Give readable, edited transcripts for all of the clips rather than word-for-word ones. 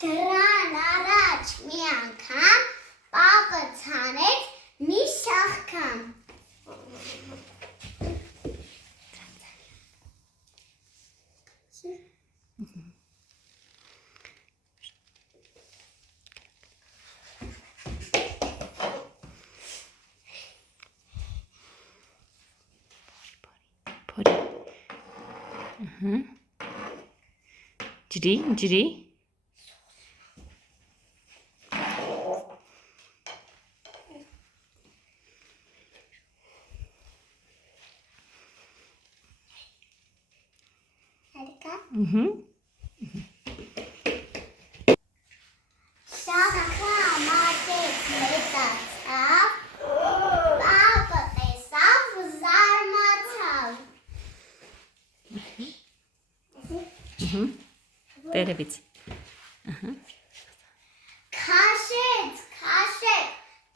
Դրան առաջ մի անգամ պապը ցանեց մի շաղկամ։ Ջրի։ Շաղկը ամատեց մեծացավ, պապը տեսավ ու զարմացավ։ Տերևից։ Քաշեց,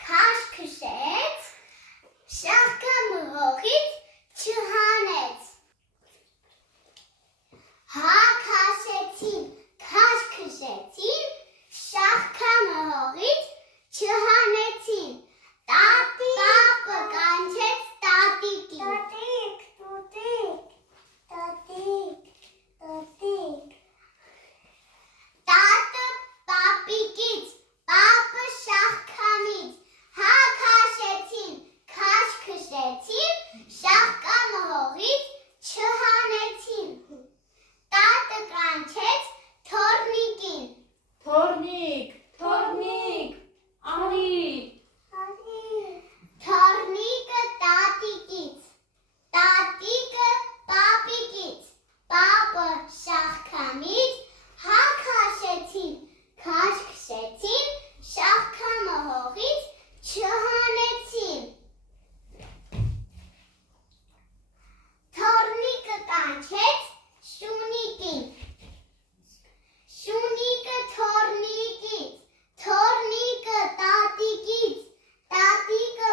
քաշ քշեց, շաղկը մղողից չհանեց։ Հա քաշեցին, քաշ քշեցին, շաղկը մղողից չհանեցին։ Պապը կանչեց տատիկին։ Տատը պապիկից, պապը շաղկամից, հա քաշեցին, քաշ քշեցին, շաղկա մղողից չհանեցին։ Տատը կանչեց թոռնիկին։ Թորնիկ, արի։ Թոռնիկը տատիկից, տատիկը պապիկից, պապը շաղկամից, հա քաշեցին, քաշ քշեցին, շաղկա մղողից չհանեցին։ Թոռնիկը կանչեց շունիկին։ Շունիկը թոռնիկից, թոռնիկը տատիկից, տատիկը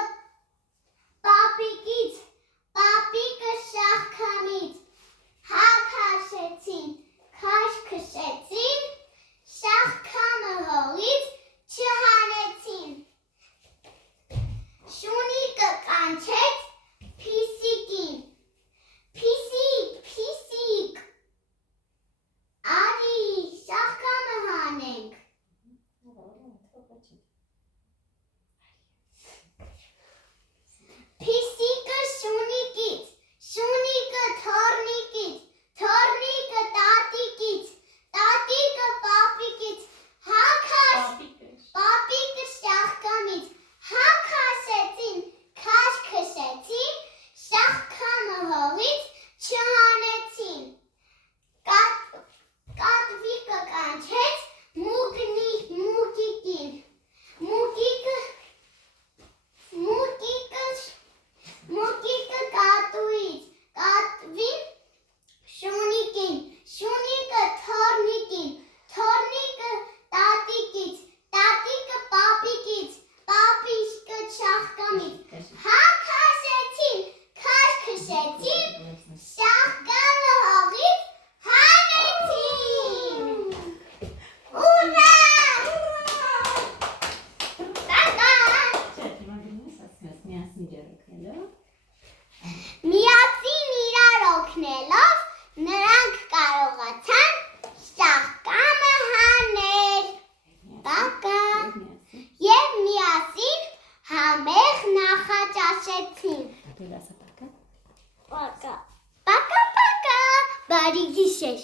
պապիկից, պապիկը շաղկամից, հա քաշեցին, քաշ քշեցին, շաղկա մղողից չհանեցին։ Շունիկը կանչեց փիսիկին։ Փիսիկ, արի շաղկամը հանենք։ Փիսիկը շունիկից, շունիկը թոռնիկից, թոռնիկը տատիկից, տատիկը պապիկից, հա պապիկը շաղկամից, հա քաշեցին, քաշ քշեցին, շաղկա մղողից չհանեցին։ Կատվիկը կանչեց մուկիկին։ Մուկիկը կատուից, կատվին շունիկին, շունիկը թոռնիկին, թոռնիկը տատիկից, տատիկը պապիկից, պապիկը շաղկամից, հա քաշեցին, քաշ քշեցին, շաղկա մղողից հանեցին։ Ուրա! Միասին իրար օգնելով նրանք կարողացան շաղկամը հանել։ Պակա։ Եվ միասին համեղ նախաճաշեցին։ Պակա։ Բարի գիշեր։